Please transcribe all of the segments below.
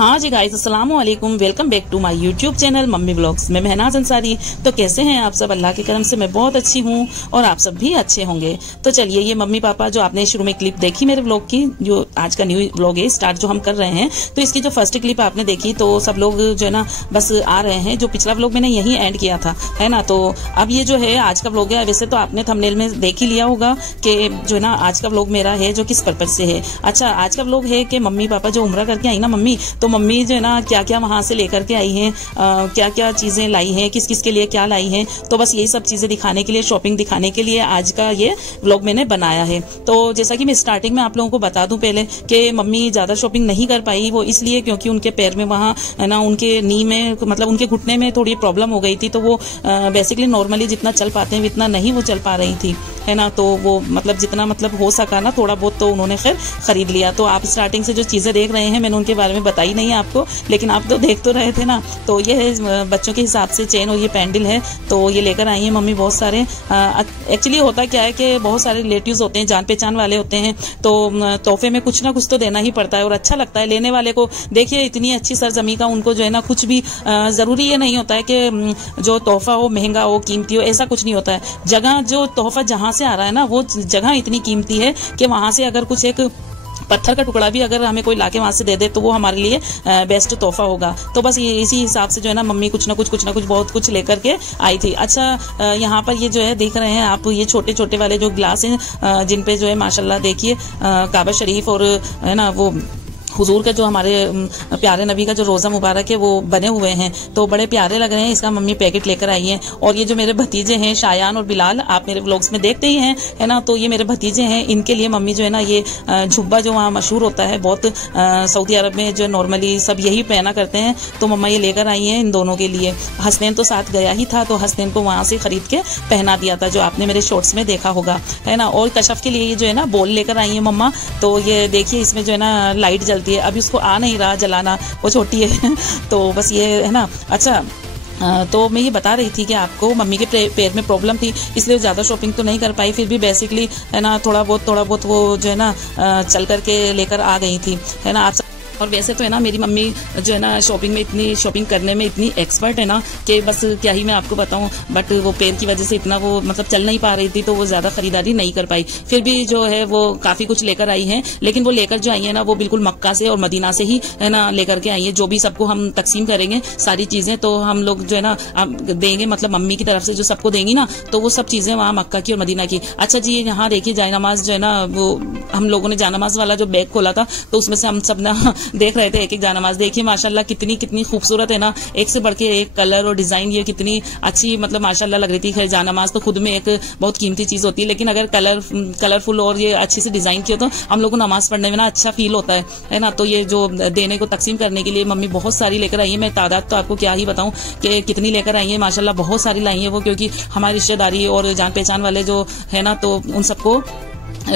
हाँ जी गाइस, अस्सलाम वालेकुम, welcome back to my YouTube channel mummy vlogs में महनाज अंसारी। तो कैसे हैं आप सब? अल्लाह के करम से मैं बहुत अच्छी हूँ और आप सब भी अच्छे होंगे। तो चलिए, ये मम्मी पापा जो आपने शुरू में क्लिप देखी मेरे व्लॉग की, जो आज का न्यू व्लॉग है स्टार्ट जो हम कर रहे हैं, तो इसकी जो फर्स्ट क्लिप आपने देखी तो सब लोग जो है ना बस आ रहे हैं। जो पिछला व्लॉग मैंने यही एंड किया था, है ना। तो अब ये जो है आज का व्लॉग है। वैसे तो आपने थंबनेल में देख ही लिया होगा कि जो है ना आज का व्लॉग मेरा है जो किस पर्पज से है। अच्छा, आज का व्लॉग है कि मम्मी पापा जो उम्रा करके आई ना मम्मी, तो मम्मी जो है ना क्या क्या वहां से लेकर के आई हैं, क्या क्या चीजें लाई हैं, किस किस के लिए क्या लाई हैं। तो बस यही सब चीजें दिखाने के लिए, शॉपिंग दिखाने के लिए आज का ये व्लॉग मैंने बनाया है। तो जैसा कि मैं स्टार्टिंग में आप लोगों को बता दूं पहले कि मम्मी ज्यादा शॉपिंग नहीं कर पाई, वो इसलिए क्योंकि उनके पैर में वहां है ना, उनके नी में मतलब उनके घुटने में थोड़ी प्रॉब्लम हो गई थी। तो वो बेसिकली नॉर्मली जितना चल पाते हैं इतना नहीं वो चल पा रही थी, है ना। तो वो मतलब जितना मतलब हो सका ना थोड़ा बहुत तो उन्होंने खैर खरीद लिया। तो आप स्टार्टिंग से जो चीजें देख रहे हैं मैंने उनके बारे में बताई नहीं आपको, लेकिन आप तो देख तो रहे थे ना। तो ये है बच्चों के हिसाब से चेन और ये पैंडल है, तो ये लेकर आई है मम्मी बहुत सारे। एक्चुअली होता क्या है कि बहुत सारे रिलेटिव्स होते हैं, जान पहचान वाले होते हैं, तो तोहफे में कुछ ना कुछ तो देना ही पड़ता है और अच्छा लगता है लेने वाले को। देखिए इतनी अच्छी सरजमी का उनको जो है ना कुछ भी जरूरी ये नहीं होता है कि जो तोहफा हो महंगा हो कीमती हो, ऐसा कुछ नहीं होता है। जगह जो तोहफा जहां से आ रहा है ना वो जगह इतनी कीमती है कि वहां से अगर कुछ एक पत्थर का टुकड़ा भी अगर हमें कोई लाके वहां से दे दे तो वो हमारे लिए बेस्ट तोहफा होगा। तो बस ये इसी हिसाब से जो है ना मम्मी कुछ ना कुछ बहुत कुछ लेकर के आई थी। अच्छा, यहाँ पर ये जो है देख रहे हैं आप, ये छोटे छोटे वाले जो ग्लास हैं जिन पे जो है माशाल्लाह देखिए काबा शरीफ और है ना वो हुजूर का जो हमारे प्यारे नबी का जो रोजा मुबारक है वो बने हुए हैं, तो बड़े प्यारे लग रहे हैं। इसका मम्मी पैकेट लेकर आई है। और ये जो मेरे भतीजे हैं शायान और बिलाल, आप मेरे व्लॉग्स में देखते ही हैं, है ना। तो ये मेरे भतीजे हैं, इनके लिए मम्मी जो है ना ये झुब्बा जो वहाँ मशहूर होता है बहुत, सऊदी अरब में जो नॉर्मली सब यही पहना करते हैं, तो मम्मा ये लेकर आई है इन दोनों के लिए। हसनैन तो साथ गया ही था, तो हसनैन को वहां से खरीद के पहना दिया था, जो आपने मेरे शॉर्ट्स में देखा होगा, है ना। और कशफ के लिए ये जो है ना बॉल लेकर आई है मम्मा। तो ये देखिए इसमें जो है ना लाइट जलती है, अभी उसको आ नहीं रहा जलाना, वो छोटी है तो बस ये है ना। अच्छा, तो मैं ये बता रही थी कि आपको मम्मी के पैर में प्रॉब्लम थी इसलिए ज़्यादा शॉपिंग तो नहीं कर पाई, फिर भी बेसिकली है ना थोड़ा बहुत वो जो है ना चल करके लेकर आ गई थी, है ना। आप और वैसे तो है ना मेरी मम्मी जो है ना शॉपिंग करने में इतनी एक्सपर्ट है ना कि बस क्या ही मैं आपको बताऊं। बट वो पैर की वजह से इतना वो मतलब चल नहीं पा रही थी, तो वो ज्यादा खरीदारी नहीं कर पाई। फिर भी जो है वो काफी कुछ लेकर आई है, लेकिन वो लेकर जो आई है ना वो बिल्कुल मक्का से और मदीना से ही है ना लेकर के आई है। जो भी सबको हम तकसीम करेंगे सारी चीजें, तो हम लोग जो है ना देंगे, मतलब मम्मी की तरफ से जो सबको देंगी ना, तो वो सब चीजें वहाँ मक्का की और मदीना की। अच्छा जी, यहाँ देखिए जायनमाज जो है ना वो हम लोगों ने जायनमाज वाला जो बैग खोला था, तो उसमें से हम सब ना देख रहे थे एक एक जायनमाज। देखिए माशाल्लाह कितनी खूबसूरत है ना, एक से बढ़ के एक कलर और डिजाइन, ये कितनी अच्छी मतलब माशाल्लाह लग रही थी। खैर जायनमाज तो खुद में एक बहुत कीमती चीज होती है, लेकिन अगर कलरफुल और ये अच्छे से डिजाइन किया तो हम लोग को नमाज पढ़ने में ना अच्छा फील होता है ना। तो ये जो देने को तकसीम करने के लिए मम्मी बहुत सारी लेकर आई है। मैं तादाद तो आपको क्या ही बताऊं कि कितनी लेकर आई है, माशाल्लाह बहुत सारी लाई है वो, क्योंकि हमारी रिश्तेदारी और जान पहचान वाले जो है ना तो उन सबको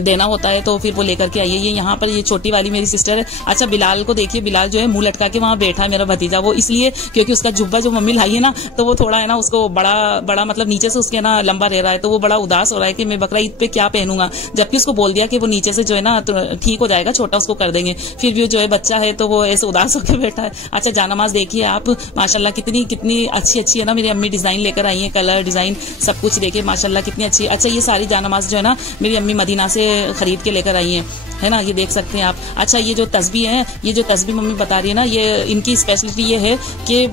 देना होता है, तो फिर वो लेकर के आई है। ये यहाँ पर ये छोटी वाली मेरी सिस्टर है। अच्छा, बिलाल को देखिए, बिलाल जो है मुंह लटका के वहां बैठा है मेरा भतीजा, वो इसलिए क्योंकि उसका जुब्बा जो मम्मी लाई है ना तो वो थोड़ा है ना उसको बड़ा मतलब नीचे से उसके ना लंबा रह रहा है, तो वो बड़ा उदास हो रहा है कि मैं बकरा ईद पे क्या पहनूंगा, जबकि उसको बोल दिया कि वो नीचे से जो है ना ठीक हो जाएगा, छोटा उसको कर देंगे। फिर भी जो है बच्चा है तो वो ऐसे उदास होकर बैठा है। अच्छा, जायनमाज देखिए आप, माशाल्लाह कितनी अच्छी है ना। मेरी अम्मी डिजाइन लेकर आई है, कलर डिजाइन सब कुछ देखिए माशाल्लाह कितनी अच्छी। अच्छा, ये सारी जायनमाज जो है ना मेरी अम्मी मदीना से खरीद के लेकर आई है ना, ये देख सकते हैं आप। अच्छा, ये जो तस्बीह है, ये जो तस्बीह मम्मी बता रही है ना, ये इनकी स्पेशलिटी ये है कि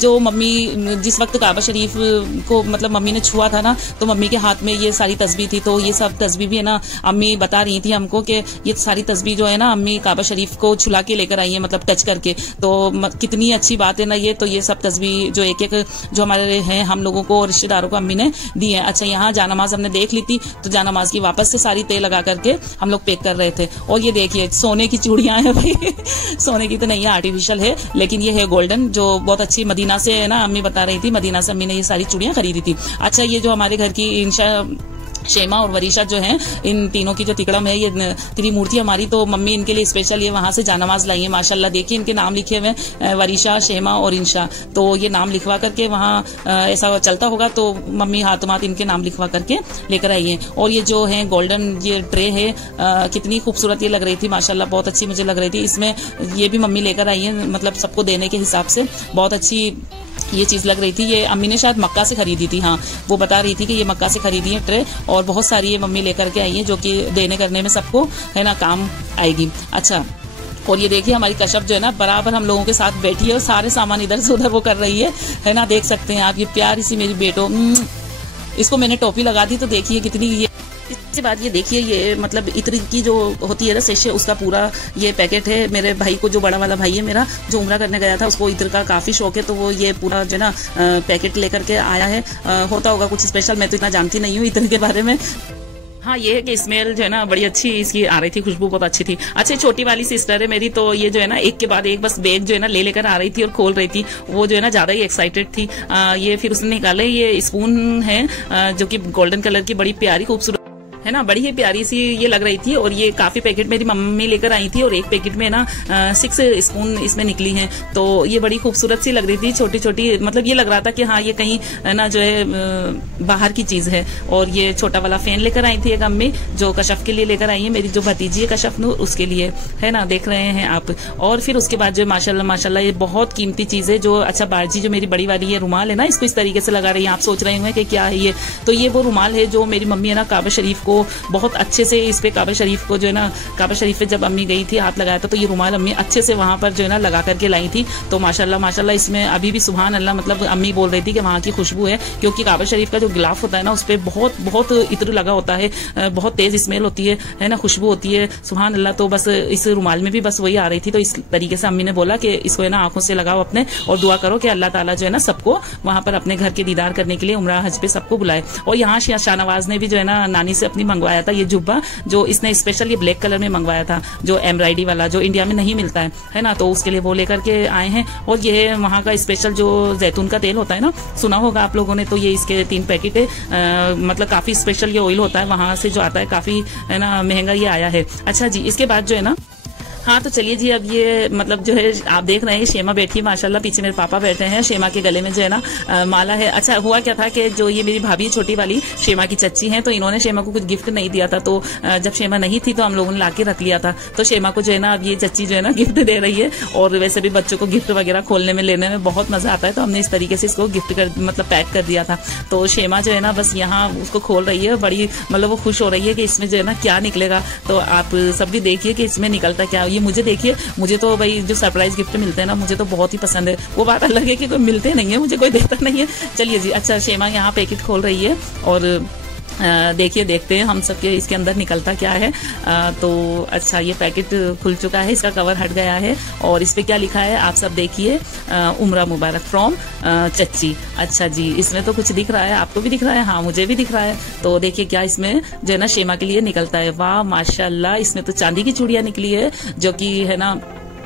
जो मम्मी जिस वक्त काबा शरीफ को मतलब मम्मी ने छुआ था ना, तो मम्मी के हाथ में ये सारी तस्बीह थी। तो ये सब तस्बीह भी है ना अम्मी बता रही थी हमको कि ये सारी तस्बीह जो है ना अम्मी काबा शरीफ को छुला के लेकर आई है, मतलब टच करके। तो कितनी अच्छी बात है ना ये। तो ये सब तस्बीह जो एक जो हमारे हैं हम लोगों को और रिश्तेदारों को अम्मी ने दी है। अच्छा, यहाँ जायनमाज हमने देख ली थी, तो जायनमाज की वापस से सारी तेल लगा करके हम लोग पैक कर रहे थे। और ये देखिए सोने की चूड़ियां हैं भाई सोने की तो नहीं है, आर्टिफिशियल है, लेकिन ये है गोल्डन, जो बहुत अच्छी मदीना से है ना अम्मी बता रही थी, मदीना से अम्मी ने ये सारी चूड़ियां खरीदी थी। अच्छा, ये जो हमारे घर की इंशा शेमा और वरीशा जो हैं, इन तीनों की जो तिकड़म है, ये त्रिमूर्ति हमारी, तो मम्मी इनके लिए स्पेशल ये वहां से जानमाज लाई है। माशाल्लाह देखिए इनके नाम लिखे हुए हैं, वरीशा, शेमा और इंशा। तो ये नाम लिखवा करके वहाँ ऐसा चलता होगा, तो मम्मी हाथों हाथ इनके नाम लिखवा करके लेकर आई है। और ये जो है गोल्डन ये ट्रे है, कितनी खूबसूरत ये लग रही थी माशाल्लाह, बहुत अच्छी मुझे लग रही थी। इसमें ये भी मम्मी लेकर आई है, मतलब सबको देने के हिसाब से बहुत अच्छी ये चीज लग रही थी। ये अम्मी ने शायद मक्का से खरीदी थी, हाँ वो बता रही थी कि ये मक्का से खरीदी है ट्रे, और बहुत सारी ये मम्मी लेकर के आई है जो कि देने करने में सबको है ना काम आएगी। अच्छा, और ये देखिए हमारी कश्यप जो है ना बराबर हम लोगों के साथ बैठी है और सारे सामान इधर से उधर वो कर रही है ना, देख सकते हैं आप। ये प्यारी सी मेरी बेटो, इसको मैंने टोपी लगा दी तो देखिए कितनी ये। इसके बाद ये देखिए ये मतलब इत्र की जो होती है ना सेशे, उसका पूरा ये पैकेट है। मेरे भाई को, जो बड़ा वाला भाई है मेरा, जो उम्रा करने गया था, उसको इत्र का काफी शौक है, तो वो ये पूरा जो है ना पैकेट लेकर के आया है। होता होगा कुछ स्पेशल, मैं तो इतना जानती नहीं हूँ इत्र के बारे में। हाँ ये है कि स्मेल जो है ना बड़ी अच्छी इसकी आ रही थी, खुशबू बहुत अच्छी थी। अच्छा, छोटी वाली सिस्टर है मेरी, तो ये जो है ना एक के बाद एक बस बैग जो है ना लेकर आ रही थी और खोल रही थी। वो जो है ना ज्यादा ही एक्साइटेड थी। ये फिर उसने निकाले, ये स्पून है जो कि गोल्डन कलर की, बड़ी प्यारी खूबसूरत है ना, बड़ी ही प्यारी सी ये लग रही थी। और ये काफी पैकेट मेरी मम्मी लेकर आई थी, और एक पैकेट में ना 6 स्पून इसमें निकली हैं। तो ये बड़ी खूबसूरत सी लग रही थी, छोटी छोटी, मतलब ये लग रहा था कि हाँ ये कहीं ना जो है बाहर की चीज है। और ये छोटा वाला फैन लेकर आई थी एक अम्मी, जो कश्यप के लिए लेकर आई है, मेरी जो भतीजी है कश्यप नूर, उसके लिए है ना, देख रहे हैं आप। और फिर उसके बाद जो माशाल्लाह माशाल्लाह ये बहुत कीमती चीज है जो, अच्छा बारजी जो मेरी बड़ी वाली है रुमाल है ना, इसको इस तरीके से लगा रही है। आप सोच रहे होंगे कि क्या है ये, तो ये वो रुमाल है जो मेरी मम्मी है ना काबा शरीफ को बहुत अच्छे से, इस पे काबा शरीफ को जो है ना, काबा शरीफ पे जब अम्मी गई थी हाथ लगाया था, तो ये रुमाल अम्मी अच्छे से वहां पर जो है ना लगा करके लाई थी। तो माशाल्लाह माशाल्लाह इसमें अभी भी सुभान अल्लाह, मतलब अम्मी बोल रही थी कि वहां की खुशबू है, क्योंकि काबा शरीफ का जो गिलाफ होता है ना उस पर बहुत बहुत इत्र लगा होता है, बहुत तेज स्मेल होती है ना, खुशबू होती है, सुभान अल्लाह। तो बस इस रुमाल में भी बस वही आ रही थी, तो इस तरीके से अम्मी ने बोला कि इसको है ना आंखों से लगाओ अपने, और दुआ करो कि अल्लाह ताला जो है ना सबको वहां पर अपने घर के दीदार करने के लिए उम्रा हज पे सबको बुलाए। और यहाँ शाहनवाज ने भी जो है ना नानी से अपनी मंगवाया था ये जुब्बा, जो इसने स्पेशल ये ब्लैक कलर में मंगवाया था, जो एम्ब्रॉयडरी वाला, जो इंडिया में नहीं मिलता है ना, तो उसके लिए वो लेकर के आए हैं। और ये वहाँ का स्पेशल जो जैतून का तेल होता है ना, सुना होगा आप लोगों ने, तो ये इसके 3 पैकेट है, मतलब काफी स्पेशल ये ऑयल होता है, वहां से जो आता है काफी है ना महंगा ये आया है। अच्छा जी, इसके बाद जो है ना, हाँ तो चलिए जी, अब ये मतलब जो है आप देख रहे हैं शेमा बैठी है माशाल्लाह, पीछे मेरे पापा बैठे हैं, शेमा के गले में जो है ना माला है। अच्छा हुआ क्या था कि जो ये मेरी भाभी छोटी वाली शेमा की चच्ची हैं, तो इन्होंने शेमा को कुछ गिफ्ट नहीं दिया था, तो जब शेमा नहीं थी तो हम लोगों ने लाके रख लिया था। तो शेमा को जो है ना अब ये चच्ची जो है ना गिफ्ट दे रही है, और वैसे भी बच्चों को गिफ्ट वगैरह खोलने में लेने में बहुत मजा आता है, तो हमने इस तरीके से इसको गिफ्ट कर मतलब पैक कर दिया था। तो शेमा जो है ना बस यहाँ उसको खोल रही है, बड़ी मतलब वो खुश हो रही है कि इसमें जो है ना क्या निकलेगा। तो आप सब भी देखिए कि इसमें निकलता क्या। ये मुझे देखिए, मुझे तो भाई जो सरप्राइज गिफ्ट मिलते हैं ना मुझे तो बहुत ही पसंद है। वो बात अलग है कि कोई मिलते नहीं है, मुझे कोई देता नहीं है। चलिए जी, अच्छा शेमा यहाँ पैकेट खोल रही है, और देखिए देखते हैं हम सब के इसके अंदर निकलता क्या है। तो अच्छा ये पैकेट खुल चुका है, इसका कवर हट गया है, और इस पे क्या लिखा है आप सब देखिए, उम्रा मुबारक फ्रॉम चच्ची। अच्छा जी, इसमें तो कुछ दिख रहा है, आपको भी दिख रहा है, हाँ मुझे भी दिख रहा है। तो देखिए क्या इसमें जो है ना शेमा के लिए निकलता है। वाह माशाल्लाह, इसमें तो चांदी की चूड़ियां निकली है, जो कि है ना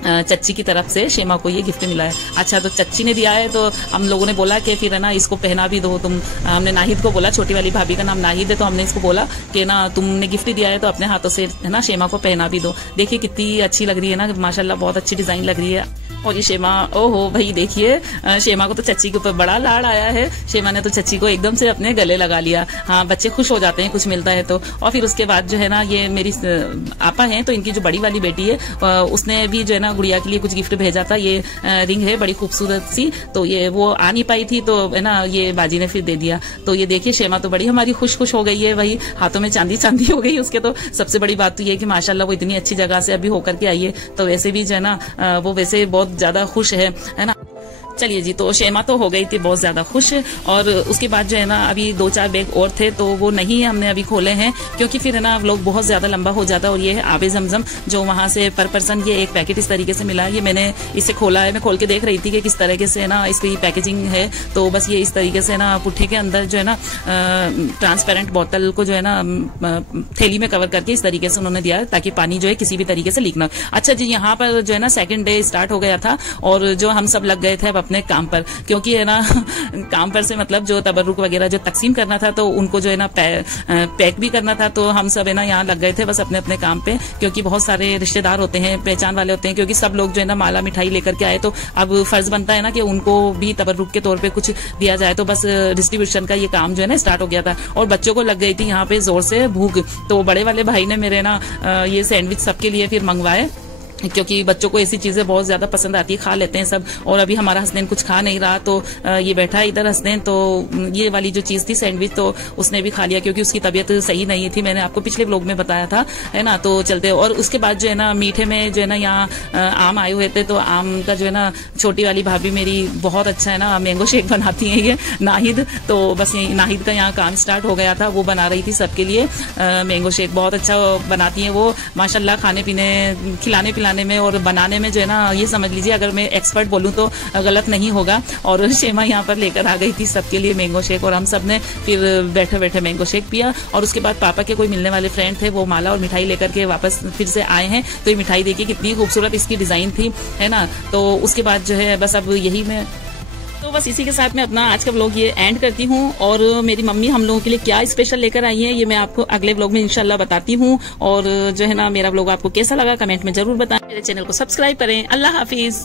चच्ची की तरफ से शेमा को ये गिफ्ट मिला है। अच्छा तो चच्ची ने दिया है, तो हम लोगों ने बोला कि फिर है ना इसको पहना भी दो तुम। हमने नाहिद को बोला, छोटी वाली भाभी का नाम नाहिद है, तो हमने इसको बोला कि ना तुमने गिफ्ट दिया है तो अपने हाथों से है ना शेमा को पहना भी दो। देखिए कितनी अच्छी लग रही है ना, माशाल्लाह बहुत अच्छी डिजाइन लग रही है। और ये शेमा, ओहो भाई देखिए शेमा को तो चच्ची के ऊपर बड़ा लाड़ आया है। शेमा ने तो चच्ची को एकदम से अपने गले लगा लिया। हाँ बच्चे खुश हो जाते हैं कुछ मिलता है तो। और फिर उसके बाद जो है ना ये मेरी आपा है, तो इनकी जो बड़ी वाली बेटी है उसने भी जो है ना गुड़िया के लिए कुछ गिफ्ट भेजा था। ये रिंग है बड़ी खूबसूरत सी, तो ये वो आ नहीं पाई थी, तो है ना ये बाजी ने फिर दे दिया। तो ये देखिए शेमा तो बड़ी हमारी खुश हो गई है, वही हाथों में चांदी चांदी हो गई उसके। तो सबसे बड़ी बात तो ये है कि माशाल्लाह वो इतनी अच्छी जगह से अभी होकर के आई है, तो वैसे भी जो है ना वो वैसे बहुत ज्यादा खुश है ना। चलिए जी, तो शेमा तो हो गई थी बहुत ज्यादा खुश। और उसके बाद जो है ना अभी 2-4 बैग और थे, तो वो नहीं हमने अभी खोले हैं, क्योंकि फिर है ना व्लॉग बहुत ज्यादा लंबा हो जाता है। और ये है आबे जमजम, जो वहां से पर पर्सन ये एक पैकेट इस तरीके से मिला है। ये मैंने इसे खोला है, मैं खोल के देख रही थी कि किस तरीके से ना इसकी पैकेजिंग है। तो बस ये इस तरीके से ना पुट्ठे के अंदर जो है ना ट्रांसपेरेंट बोतल को जो है ना थैली में कवर करके इस तरीके से उन्होंने दिया, ताकि पानी जो है किसी भी तरीके से लीक ना। अच्छा जी, यहाँ पर जो है ना 2nd डे स्टार्ट हो गया था, और जो हम सब लग गए थे अपने काम पर, क्योंकि है ना काम पर से मतलब जो तबर्रुक वगैरह जो तकसीम करना था तो उनको जो है ना पैक भी करना था। तो हम सब है ना यहाँ लग गए थे बस अपने अपने काम पे, क्योंकि बहुत सारे रिश्तेदार होते हैं, पहचान वाले होते हैं, क्योंकि सब लोग जो है ना माला मिठाई लेकर के आए, तो अब फर्ज बनता है ना कि उनको भी तबर्रुक के तौर पे कुछ दिया जाए। तो बस डिस्ट्रीब्यूशन का ये काम जो है ना स्टार्ट हो गया था, और बच्चों को लग गई थी यहाँ पे जोर से भूख। तो बड़े वाले भाई ने मेरे ना ये सैंडविच सबके लिए फिर मंगवाए, क्योंकि बच्चों को ऐसी चीजें बहुत ज्यादा पसंद आती है, खा लेते हैं सब। और अभी हमारा हसनैन कुछ खा नहीं रहा, तो ये बैठा है इधर हसनैन, तो ये वाली जो चीज थी सैंडविच, तो उसने भी खा लिया, क्योंकि उसकी तबीयत सही नहीं थी, मैंने आपको पिछले व्लॉग में बताया था, है ना। तो चलते, और उसके बाद जो है ना मीठे में जो है ना यहाँ आम आए हुए थे, तो आम का जो है ना छोटी वाली भाभी मेरी बहुत अच्छा है ना मैंगो शेक बनाती है, ये नाहिद। तो बस यही नाहिद का यहाँ काम स्टार्ट हो गया था, वो बना रही थी सबके लिए मैंगो शेक। बहुत अच्छा बनाती है वो माशाल्लाह, खाने पीने खिलाने पिलाने में और बनाने में जो है ना, ये समझ लीजिए अगर मैं एक्सपर्ट बोलूं तो गलत नहीं होगा। और शेमा यहाँ पर लेकर आ गई थी सबके लिए मैंगो शेक, और हम सब ने फिर बैठे बैठे मैंगो शेक पिया। और उसके बाद पापा के कोई मिलने वाले फ्रेंड थे, वो माला और मिठाई लेकर के वापस फिर से आए हैं। तो ये मिठाई देखिए कितनी खूबसूरत इसकी डिजाइन थी, है ना। तो उसके बाद जो है बस अब यही मैं, तो बस इसी के साथ मैं अपना आज का व्लॉग ये एंड करती हूँ। और मेरी मम्मी हम लोगों के लिए क्या स्पेशल लेकर आई है, ये मैं आपको अगले व्लॉग में इंशाल्लाह बताती हूँ। और जो है ना मेरा व्लॉग आपको कैसा लगा कमेंट में जरूर बताएं, मेरे चैनल को सब्सक्राइब करें। अल्लाह हाफिज।